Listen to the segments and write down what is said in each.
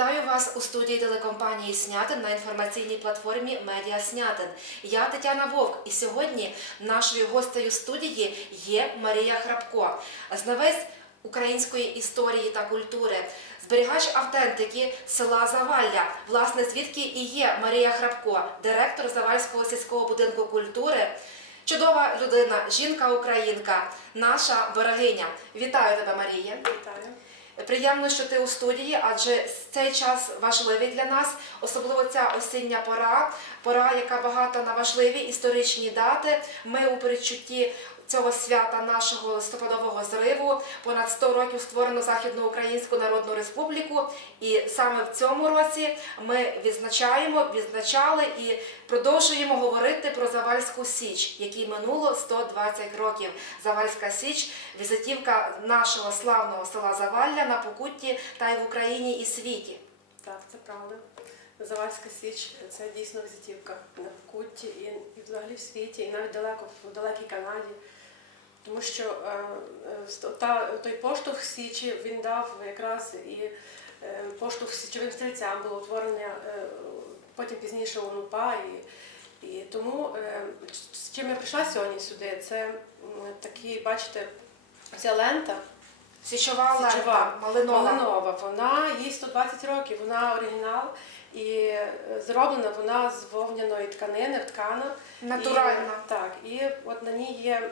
Вітаю вас у студії телекомпанії «Снятин» на інформаційній платформі «Медіа Снятин». Я Тетяна Вовк, і сьогодні нашою гостею студії є Марія Храпко, знавець української історії та культури, зберігач автентики села Завалля, власне, звідки і є Марія Храпко, директор Завальського сільського будинку культури. Чудова людина, жінка-українка, наша берегиня. Вітаю тебе, Марія. Вітаю. Приємно, що ти у студії, адже цей час важливий для нас, особливо ця осіння пора, яка багата на важливі історичні дати. Ми у передчутті цього свята нашого листопадового зриву понад 100 років створено Західноукраїнську Народну Республіку, і саме в цьому році ми відзначали і продовжуємо говорити про Завальську Січ, якій минуло 120 років. Завальська Січ – візитівка нашого славного села Завалля на Покутті та й в Україні і світі. Так, це правда. Завальська Січ – це дійсно візитівка на Покутті і взагалі в світі, і навіть в далекій Канаді. Тому що той поштовх Січі, він дав якраз і поштовх січовим стрільцям, було утворення потім пізніше ОНУПА. І тому, з чим я прийшла сьогодні сюди, це такі, бачите, ця лента. Січова лента, малинова. Вона, їй 120 років, вона оригінал. І зроблена вона з вовняної тканини, вткана. Натуральна. Так, і от на ній є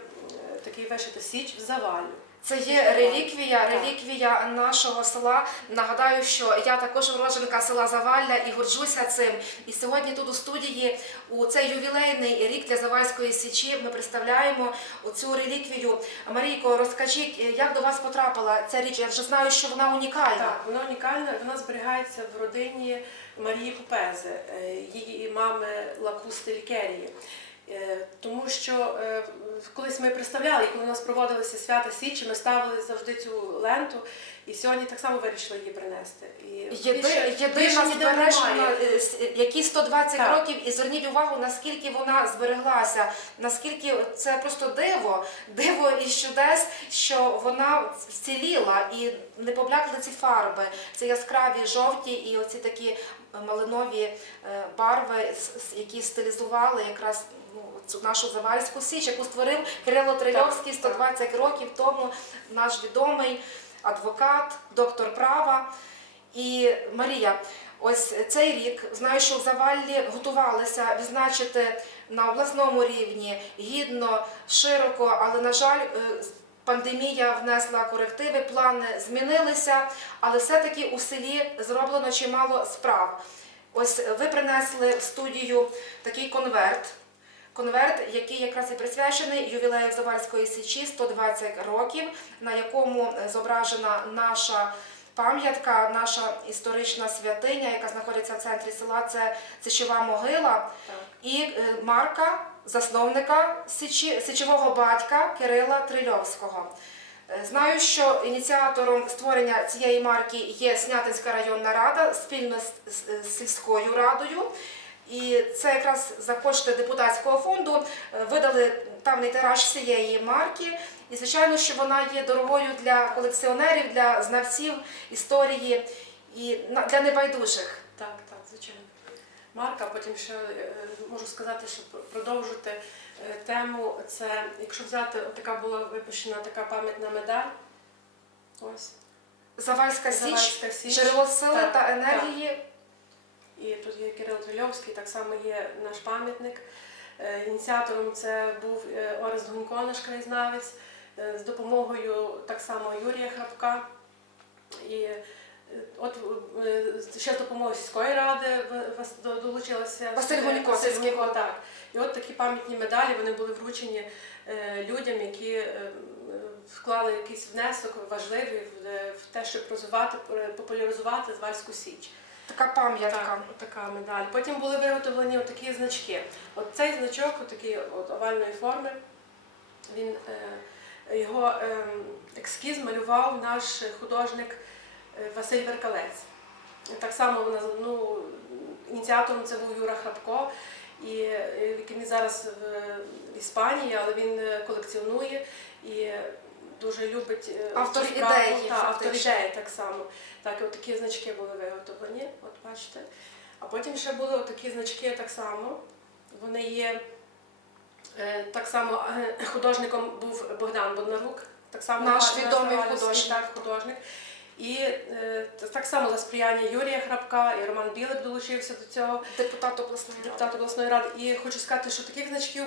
такий вишитий Січ в Заваллю. Це є реліквія нашого села. Нагадаю, що я також уродженка села Завалля і горджуся цим. І сьогодні тут у студії, у цей ювілейний рік для Завальської Січі, ми представляємо цю реліквію. Марійко, розкажіть, як до вас потрапила ця річ? Я вже знаю, що вона унікальна. Так, вона унікальна, вона зберігається в родині Марії Пупези, її мами Лакусти Лікерії. Тому що колись ми представляли, і коли у нас проводилися свята Січі, ми ставили завжди цю ленту, і сьогодні так само вирішили її принести. Єдина збережена, які 120 років, і зверніть увагу, наскільки вона збереглася, наскільки це просто диво і чудес, що вона вціліла і не поблякли ці фарби. Це яскраві жовті і оці такі малинові барви, які стилізували якраз цю нашу Завальську Січ, яку створив Кирило Трильовський 120 років тому, наш відомий адвокат, доктор права. І Марія, ось цей рік, знаю, що в Заваллі готувалися відзначити на обласному рівні гідно, широко, але, на жаль, пандемія внесла корективи, плани змінилися, але все-таки у селі зроблено чимало справ. Ось ви принесли в студію такий конверт, який якраз і присвячений ювілею Завальської Січі 120 років, на якому зображена наша пам'ятка, наша історична святиня, яка знаходиться в центрі села, це Січова могила, і марка засновника січового батька Кирила Трильовського. Знаю, що ініціатором створення цієї марки є Снятинська районна рада спільно з сільською радою. І це якраз за кошти депутатського фонду видали певний тираж цієї марки. І, звичайно, що вона є дорогою для колекціонерів, для знавців історії і для небайдужих. Так, звичайно. Марка, потім ще можу сказати, що продовжити тему, це, якщо взяти, така була випущена така пам'ятна медаль. Ось. Завальська Січ, джерело сили та енергії. Так. І тут є Кирило Трильовський, так само є наш пам'ятник. Ініціатором це був Орест Гунько, наш краєзнавець, з допомогою так само Юрія Храпка. І от ще з допомогою сільської ради долучилася Василь Гунько. Так. І от такі пам'ятні медалі, вони були вручені людям, які вклали якийсь внесок важливий в те, щоб розвивати, популяризувати Завальську Січ. Така пам'ятка. Така медаль. Потім були виготовлені такі значки. От цей значок, такий овальної форми, його ескіз малював наш художник Василь Веркалець. Так само ініціатором це був Юра Храпко, який зараз в Іспанії, але він колекціонує. І дуже любить Автор цю справу. ідеї, Автор фактично. ідеї так само. Так, і отакі значки були виготовлені, от бачите. А потім ще були отакі значки так само. Вони є так само художником був Богдан Боднарук, так само Наш Іван відомий Завалівський, художник. так, художник. І так само за сприяння Юрія Храпка, і Роман Білик долучився до цього, Депутат обласної ради. депутат обласної ради. І хочу сказати, що таких значків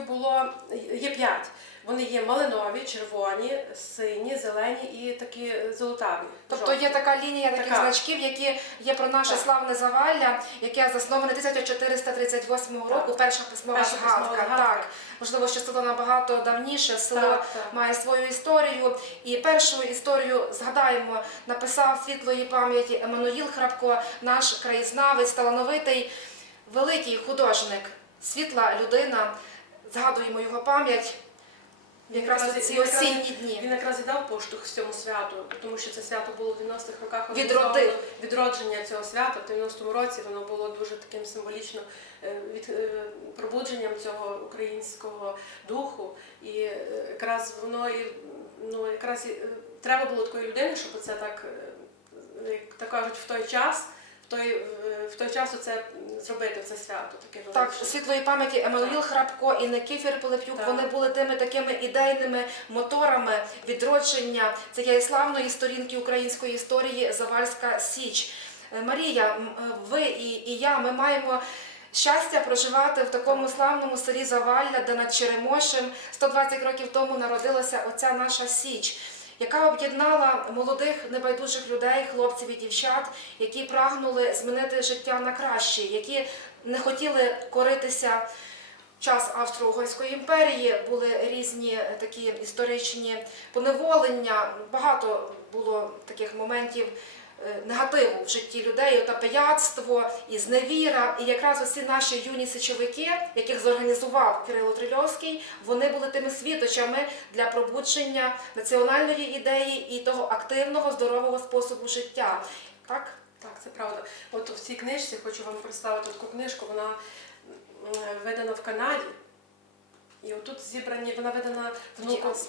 є 5. Вони є малинові, червоні, сині, зелені і такі золотаві. Тобто жовті. є така лінія таких Така. значків, які є про наше Так. славне Завалля, яке засноване 1438 року, Так. перша письмова Перша письмова згадка. згадка. Так. Можливо, що село набагато давніше, село Так, так. має свою історію. І першу історію, згадаємо, написав світлої пам'яті Еммануїл Храпко, наш краєзнавець, талановитий, великий художник, світла людина. Згадуємо його пам'ять якраз у ці осінні дні. Він якраз і дав поштовх цьому святу, тому що це свято було в 90-х роках Відродив. відродження цього свята. В 90-му році воно було дуже таким символічно пробудженням цього українського духу. І якраз воно якраз треба було такої людини, щоб це так, як так кажуть, в той час. В той час оце зробити це свято таке Так, величне. світлої пам'яті Еммануїл Храпко і Никифір Пилип'юк, Так. вони були тими такими ідейними моторами відродження цієї славної сторінки української історії Завальська Січ. Марія, ви і я, ми маємо щастя проживати в такому славному селі Завалля, де над Черемошем 120 років тому народилася оця наша Січ, яка об'єднала молодих небайдужих людей, хлопців і дівчат, які прагнули змінити життя на краще, які не хотіли коритися. В час Австро-Угорської імперії були різні такі історичні поневолення, багато було таких моментів негативу в житті людей, та пияцтво, і зневіра. І якраз усі наші юні січовики, яких зорганізував Кирило Трильовський, вони були тими світочами для пробудження національної ідеї і того активного, здорового способу життя. Так? Так, це правда. От в цій книжці хочу вам представити таку книжку, вона видана в Канаді. І отут зібрані, вона видана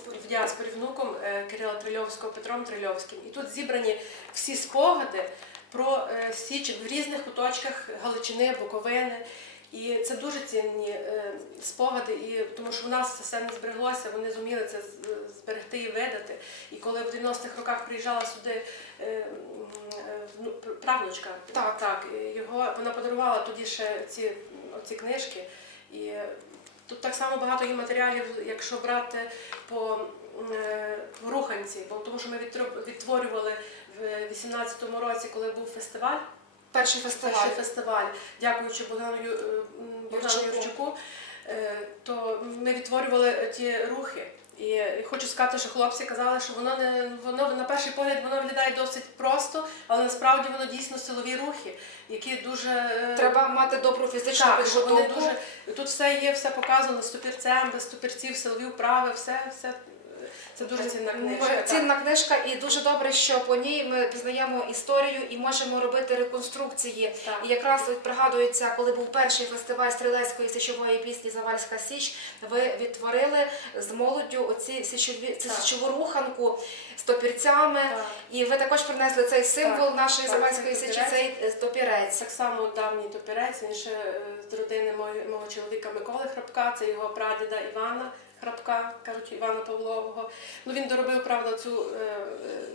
в діаспорі внуком Кирила Трильовського, Петром Трильовським. І тут зібрані всі спогади про Січ в різних куточках Галичини, Буковини. І це дуже цінні спогади, тому що в нас це все не збереглося, вони зуміли це зберегти і видати. І коли в 90-х роках приїжджала сюди правнучка, вона подарувала тоді ще ці книжки. І тут так само багато є матеріалів, якщо брати по руханці, тому що ми відтворювали в 18-му році, коли був фестиваль. Перший фестиваль, дякуючи Богдану Юрчуку, то ми відтворювали ті рухи. І хочу сказати, що хлопці казали, що воно на перший погляд воно виглядає досить просто, але насправді воно дійсно силові рухи, які дуже... Треба мати добру фізичну підготовку. Тут все є, все показано стопірцем, без стопірців, силові вправи, все. Це дуже цінна книжка. Цінна книжка, і дуже добре, що по ній ми пізнаємо історію і можемо робити реконструкції. Так. І якраз от пригадується, коли був перший фестиваль стрілецької січової пісні «Завальська Січ», ви відтворили з молоддю цю січову руханку з топірцями. Так. І ви також принесли цей символ нашої Так, Завальської цей Січі, цей топірець. Так само давній топірець, він ще з родини мого чоловіка Миколи Храпка, це його прадіда Івана Храпка, кажуть, Івана Павлового. Він доробив, правда, цю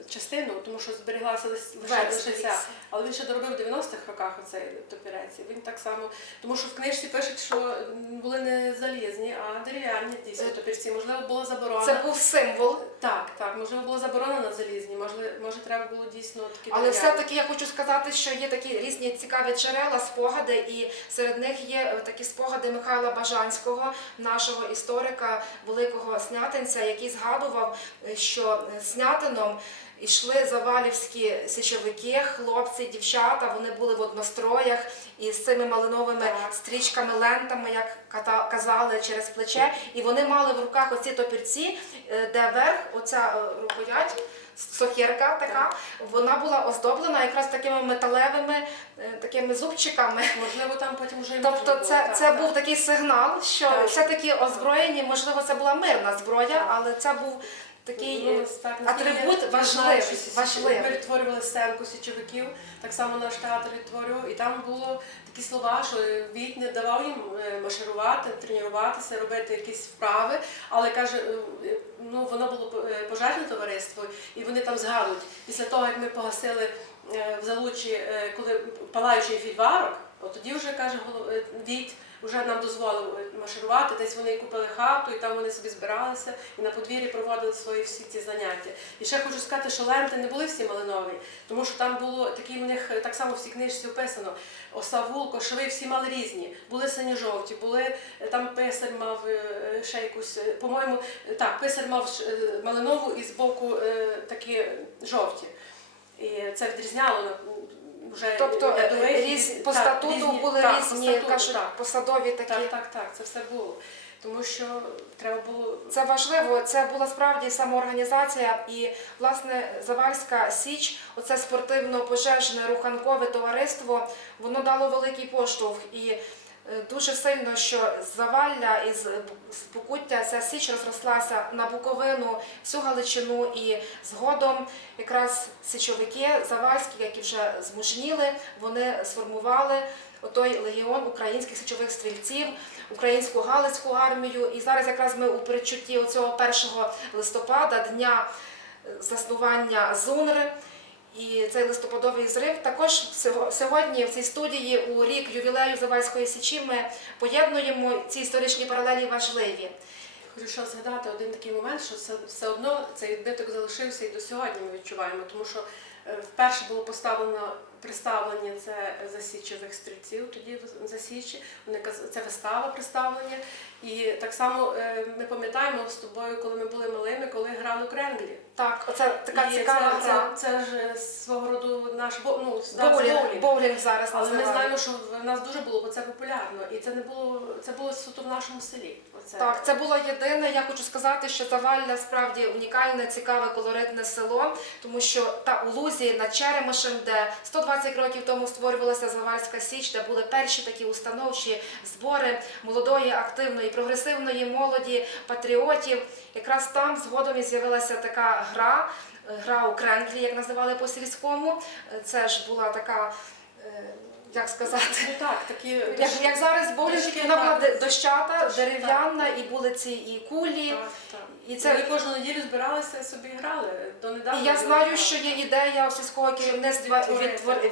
частину, тому що зберіглася лише ця. Але він ще доробив в 90-х роках оцей топірець. Він так само, тому що в книжці пишуть, що були не залізні, а дерев'яні дійсно топірці. Можливо, було заборонено. Це був символ. Так, можливо, було заборонено залізні, може треба було дійсно такі Але дерев'яні. все-таки я хочу сказати, що є такі різні цікаві джерела, спогади, і серед них є такі спогади Михайла Бажанського, нашого історика, великого снятинця, який згадував, що Снятином йшли завалівські січовики, хлопці, дівчата, вони були в одностроях і з цими малиновими стрічками, лентами, як казали, через плече. І вони мали в руках оці топірці, де верх, оця рукоять, сокирка така, вона була оздоблена якраз такими металевими такими зубчиками. Можливо, там потім вже і Тобто було. це був такий сигнал, що все-таки озброєні, можливо, це була мирна зброя, але це був такий Ну, так, наскільки атрибут я знаю, що важливий. Ми відтворювали сценку січовиків, так само наш театр відтворював, і там було такі слова, що Війт не давав їм марширувати, тренуватися, робити якісь вправи, але каже, ну воно було пожежне товариство, і вони там згадують, після того, як ми погасили в Залучі, коли палаючий фільварок, от тоді вже, каже, Війт вже нам дозволив марширувати, десь вони купили хату, і там вони собі збиралися, і на подвір'ї проводили свої всі ці заняття. І ще хочу сказати, що ленти не були всі малинові, тому що там було такі, у них так само в цій книжці описано, осавул, кошовий, всі мали різні. Були сині-жовті, були, там писар мав ще якусь, по-моєму, так, писар мав малинову і збоку такі жовті. І це відрізняло вже Тобто по статуту були різні, кажуть, посадові такі. Так, це все було. Тому що треба було... Це важливо, це була справді самоорганізація і, власне, Завальська Січ, оце спортивно-пожежне руханкове товариство, воно дало великий поштовх. І дуже сильно, що з Завалля і з Покуття ця Січ розрослася на Буковину, всю Галичину, і згодом якраз січовики завальські, які вже змужніли, вони сформували отой легіон українських січових стрільців, українську Галицьку армію. І зараз якраз ми у передчутті оцього 1 листопада, дня заснування ЗУНР, і цей листопадовий зрив. Також сьогодні в цій студії у рік ювілею Завальської Січі ми поєднуємо ці історичні паралелі важливі. Хочу ще згадати один такий момент, що все одно цей відбиток залишився і до сьогодні ми відчуваємо, тому що вперше було поставлено представлення це за січових стрільців, тоді за Січі, це вистава представлення. І так само ми пам'ятаємо з тобою, коли ми були малими, коли грали у Кренглі. Так, оце така цікава гра. Це ж свого роду наш боулінг зараз але називають. ми знаємо, що в нас дуже було, бо це популярно. І це було суто в нашому селі. Так, це було єдине. Я хочу сказати, що Завалля справді унікальне, цікаве, колоритне село, тому що у Лузі над Черемошем, де 120 років тому створювалася Завальська Січ, де були перші такі установчі збори молодої, активної, прогресивної молоді, патріотів. Якраз там згодом і з'явилася така гра у Кренглі, як називали по-сільському. Це ж була така... як сказати, як зараз боулінг, вона була дощата, дерев'яна, і були ці і кулі. І це ми кожну неділю збиралися, собі грали. І я знаю, що є ідея сільського керівництва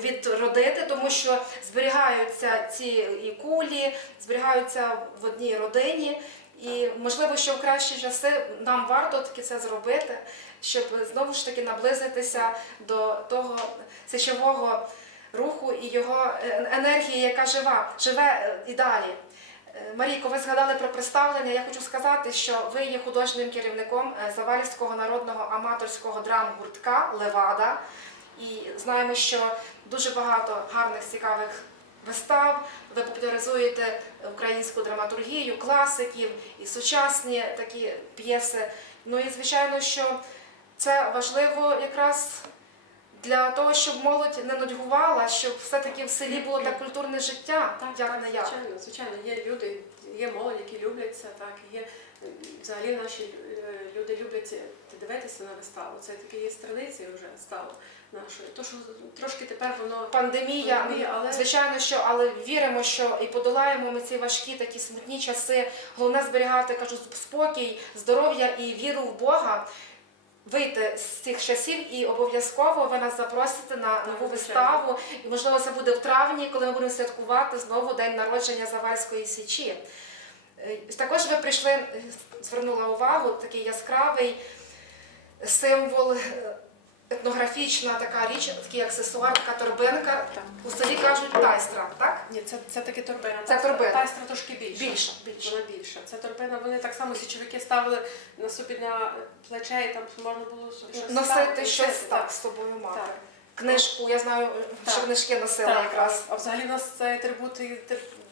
відродити, тому що зберігаються ці і кулі, зберігаються в одній родині. І можливо, що в кращі часи нам варто таки це зробити, щоб знову ж таки наблизитися до того січового руху і його енергії, яка живе і далі. Марійко, ви згадали про представлення. Я хочу сказати, що ви є художнім керівником Завальського народного аматорського драм-гуртка «Левада». І знаємо, що дуже багато гарних, цікавих вистав. Ви популяризуєте українську драматургію, класиків і сучасні такі п'єси. Ну і, звичайно, що це важливо якраз для того, щоб молодь не нудьгувала, щоб все-таки в селі було так культурне життя, як не як. Звичайно, є люди, є молодь, які люблять це, так, є взагалі наші люди люблять дивитися на виставу. Це таке є традиція вже стало нашою. То, що трошки тепер воно... Пандемія, але... звичайно, що, але віримо, що і подолаємо ми ці важкі, такі смутні часи. Головне зберігати, кажу, спокій, здоров'я і віру в Бога. Вийти з цих часів і обов'язково ви нас запросите на нову виставу. І, можливо, це буде в травні, коли ми будемо святкувати знову день народження Завальської Січі. Також ви прийшли, звернула увагу, такий яскравий символ, етнографічна така річ, такий аксесуар, така торбинка. У селі кажуть тайстра, так? Ні, це таки торбина. Це торбина. Тайстра трошки більша. Більша. Вона більша. Це торбина, вони так само січовики ставили на собі на плече, і там можна було щось носити щось так з собою мати. Так. Книжку, я знаю, що книжки носили якраз. А взагалі в нас цей атрибут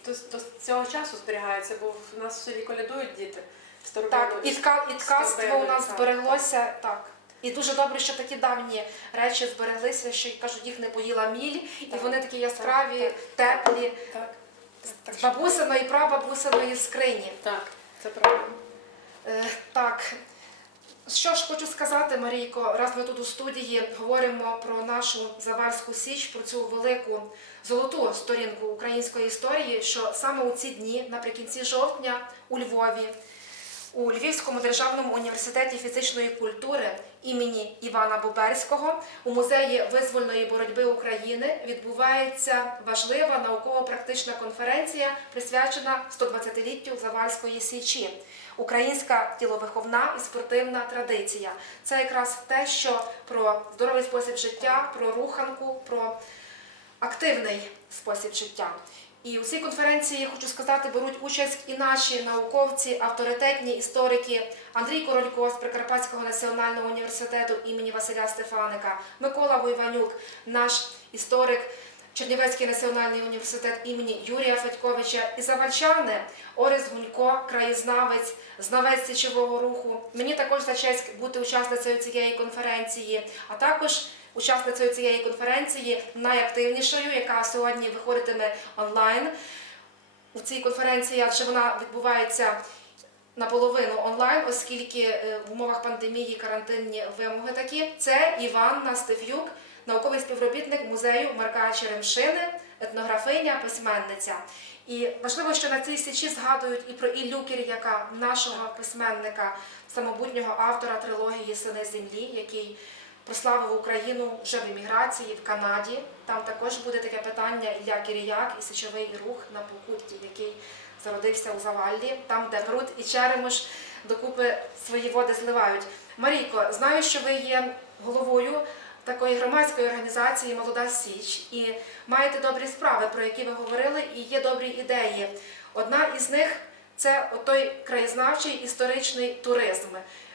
до цього часу зберігається, бо в нас в селі колядують діти з торбиною. Так, і ткацтво у нас збереглося, так. І дуже добре, що такі давні речі збереглися, що, кажуть, їх не поїла міль, і вони такі яскраві, теплі, з бабусиної і прабабусиної скрині. Так, це правильно. Так. Що ж хочу сказати, Марійко, раз ми тут у студії говоримо про нашу Завальську Січ, про цю велику золоту сторінку української історії, що саме у ці дні, наприкінці жовтня, у Львові, у Львівському державному університеті фізичної культури імені Івана Боберського у Музеї визвольної боротьби України відбувається важлива науково-практична конференція, присвячена 120-літтю Завальської Січі. Українська тіловиховна і спортивна традиція. Це якраз те, що про здоровий спосіб життя, про руханку, про активний спосіб життя. І у цій конференції, хочу сказати, беруть участь і наші науковці, авторитетні історики Андрій Королько з Прикарпатського національного університету імені Василя Стефаника, Микола Войванюк, наш історик, Чернівецький національний університет імені Юрія Федьковича і завальчани Орис Гунько, краєзнавець, знавець січового руху. Мені також за честь бути учасницею цієї конференції, а також учасницею цієї конференції найактивнішою, яка сьогодні виходитиме онлайн. У цій конференції, адже вона відбувається наполовину онлайн, оскільки в умовах пандемії карантинні вимоги такі. Це Іванна Стеф'юк, науковий співробітник музею Марка Черемшини, етнографиня, письменниця. І важливо, що на цій січі згадують і про Іллю Кир'яка, нашого письменника, самобутнього автора трилогії «Сини землі», який прославив Україну вже в еміграції, в Канаді. Там також буде таке питання Ілля Кир'як і січовий рух на Покутті, який зародився у Заваллі, там, де Прут і Черемош докупи свої води зливають. Марійко, знаю, що ви є головою такої громадської організації «Молода Січ» і маєте добрі справи, про які ви говорили, і є добрі ідеї. Одна із них – це той краєзнавчий історичний туризм.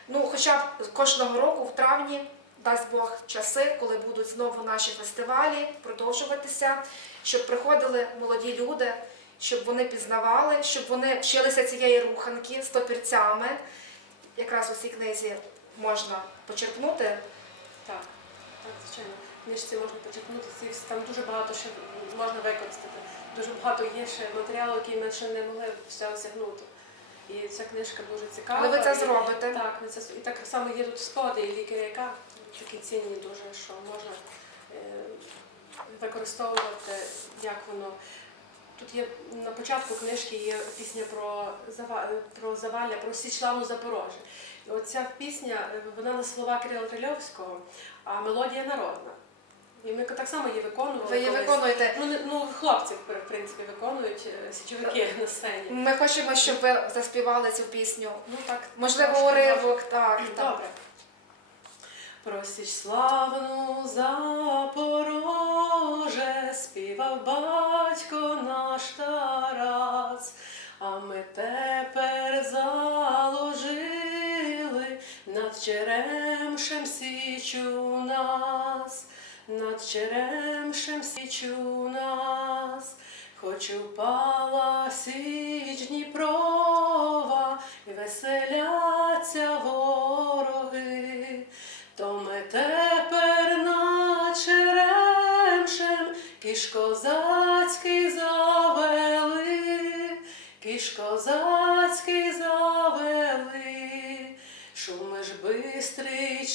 Ну, хоча б кожного року в травні, дасть Бог, часи, коли будуть знову наші фестивалі продовжуватися, щоб приходили молоді люди, щоб вони пізнавали, щоб вони вчилися цієї руханки з топірцями. Якраз у цій книзі можна почерпнути. Так, звичайно. В книжці можна почерпнути, там дуже багато ще можна використати. Дуже багато є ще матеріалу, який ми ще не могли все осягнути. І ця книжка дуже цікава. Але ви це зробите. Так, і так само є тут споди, і Кир'яка, такі цінні дуже, що можна використовувати, як воно. Тут є на початку книжки є пісня про Завалля, про Січ-славну Запорожжя. І оця пісня, вона на слова Кирила Трильовського, а мелодія народна. І ми так само її виконували. Ви її виконуєте? Ну, хлопці, в принципі, виконують, січовики на сцені. Ми хочемо, щоб ви заспівали цю пісню. Ну так. Можливо, уривок, так. Добре. Про Січ-славну Запороже співав батько наш Тарас, а ми тепер заложили над Черемшем Січу нас, над Черемшем Січу нас. Хоч упала Січ Дніпрова і веселяться вороги, то ми тепер над Черемшем кіш козацький завели, кіш козацький завели. Шумиш бистрий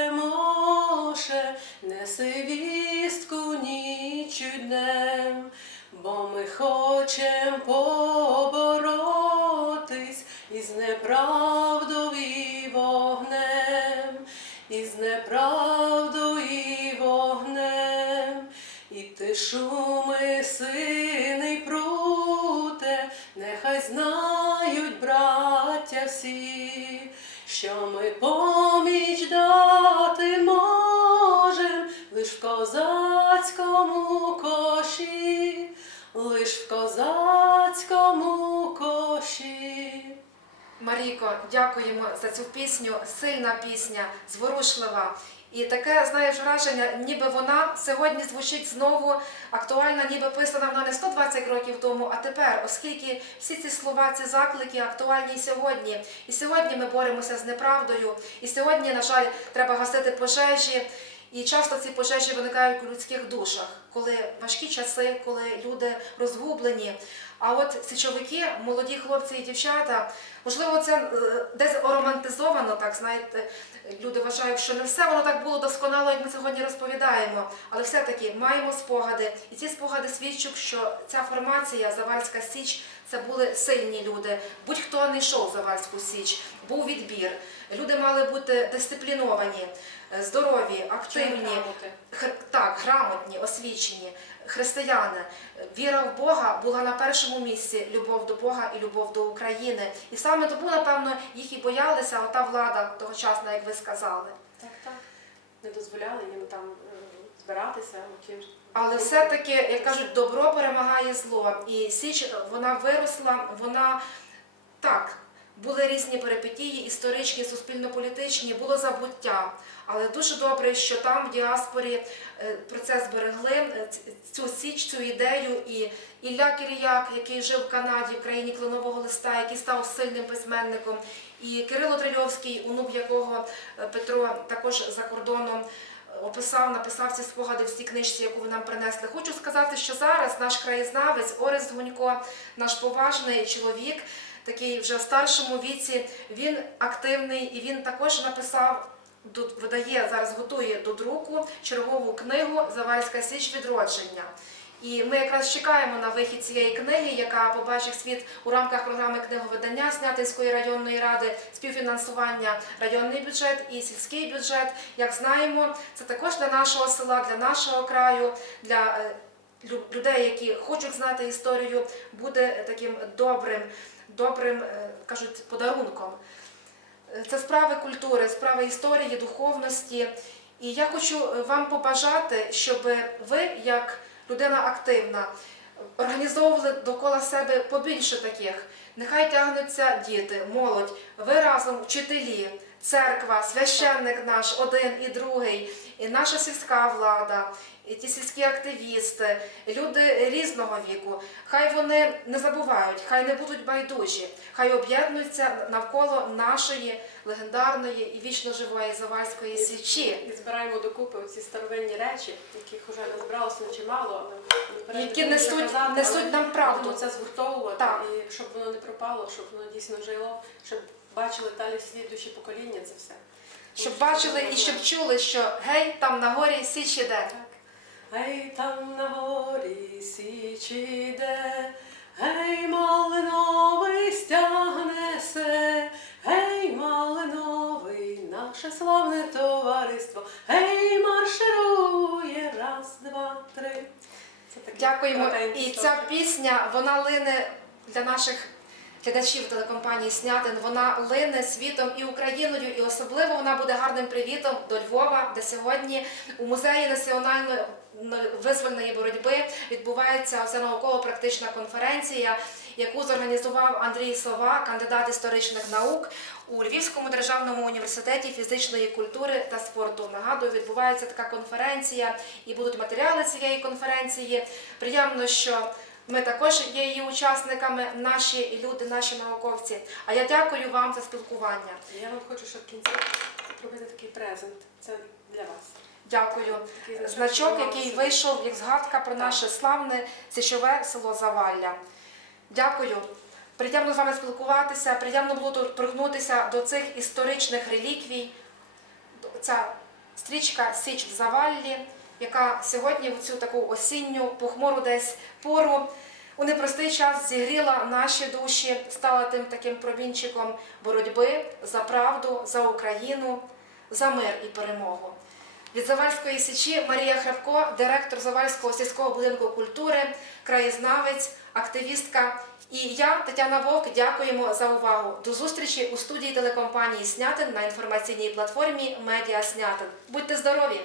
Черемоше, неси вістку ніччю днем, бо ми хочем поборотись із неправдою і вогнем, із неправдою і вогнем. І ти шуми, сини Пруте, нехай знають браття всі, що ми поміч дати можем лиш в козацькому коші, лиш в козацькому коші. Марійко, дякуємо за цю пісню. Сильна пісня, зворушлива. І таке, знаєш, враження, ніби вона сьогодні звучить знову актуальна, ніби писана вона не 120 років тому, а тепер, оскільки всі ці слова, ці заклики актуальні і сьогодні. І сьогодні ми боремося з неправдою, і сьогодні, на жаль, треба гасити пожежі. І часто ці пожежі виникають у людських душах, коли важкі часи, коли люди розгублені. А от січовики, молоді хлопці і дівчата, можливо, це десь романтизовано, так, знаєте, люди вважають, що не все воно так було досконало, як ми сьогодні розповідаємо, але все-таки маємо спогади. І ці спогади свідчать, що ця формація Завальська Січ – це були сильні люди. Будь-хто не йшов в Завальську Січ, був відбір. Люди мали бути дисципліновані, здорові, активні, так, грамотні, освічені, християни. Віра в Бога була на першому місці, любов до Бога і любов до України. І саме тому, напевно, їх і боялися, ота влада тогочасна, як ви сказали. Так, так. Не дозволяли їм там збиратися. Але все-таки, як кажуть, добро перемагає зло. І Січ, вона виросла, вона, так, були різні перипетії, історичні, суспільно-політичні, було забуття. Але дуже добре, що там, в діаспорі, про це зберегли, цю Січ, цю ідею. І Ілля Киріяк, який жив в Канаді, в країні Кленового листа, який став сильним письменником, і Кирило Трильовський, онук якого Петро також за кордоном написав ці спогади в цій книжці, яку ви нам принесли. Хочу сказати, що зараз наш краєзнавець Орест Гунько, наш поважний чоловік, такий вже в старшому віці, він активний і він також написав, видає, зараз готує до друку чергову книгу «Завальська Січ. Відродження». І ми якраз чекаємо на вихід цієї книги, яка побачить світ у рамках програми книговидання Снятинської районної ради, співфінансування районний бюджет і сільський бюджет. Як знаємо, це також для нашого села, для нашого краю, для людей, які хочуть знати історію, буде таким добрим, кажуть, подарунком. Це справи культури, справи історії, духовності. І я хочу вам побажати, щоб ви, як людина активна, організовували довкола себе побільше таких. Нехай тягнуться діти, молодь, ви разом, вчителі, церква, священник наш, один і другий, і наша сільська влада, і ті сільські активісти, люди різного віку. Хай вони не забувають, хай не будуть байдужі, хай об'єднуються навколо нашої легендарної і вічно живої Завальської Січі. І збираємо докупи ці старовинні речі, яких вже не збиралося чимало, але які несуть нам правду. Будемо це згуртовувати, так. І щоб воно не пропало, щоб воно дійсно жило, щоб бачили далі слідуючі покоління це все. Щоб бачили і щоб чули, що гей, там на горі Січ іде. Гей, там на горі Січ іде, гей, малиновий стяг несе, гей, малиновий, наше славне товариство, гей, марширує, раз, два, три. Дякуємо. І ця пісня, вона лине для наших глядачів телекомпанії «Снятин», вона лине світом і Україною, і особливо вона буде гарним привітом до Львова, де сьогодні у Музеї національної визвольної боротьби відбувається вся науково-практична конференція, яку зорганізував Андрій Сова, кандидат історичних наук у Львівському державному університеті фізичної культури та спорту. Нагадую, відбувається така конференція і будуть матеріали цієї конференції. Приємно, що ми також є її учасниками, наші люди, наші науковці. А я дякую вам за спілкування. Я вам хочу, щоб в кінці зробити такий презент. Це для вас. Дякую. Значок, який вийшов як згадка про наше славне січове село Завалля. Дякую. Приємно з вами спілкуватися, приємно було торкнутися до цих історичних реліквій. Ця стрічка «Січ в Заваллі», яка сьогодні в цю таку осінню, похмуру десь пору, у непростий час зігріла наші душі, стала тим таким промінчиком боротьби за правду, за Україну, за мир і перемогу. Від Завальської Січі Марія Хревко, директор Завальського сільського будинку культури, краєзнавець, активістка. І я, Тетяна Вовк, дякуємо за увагу. До зустрічі у студії телекомпанії «Снятин» на інформаційній платформі «Медіа Снятин». Будьте здорові!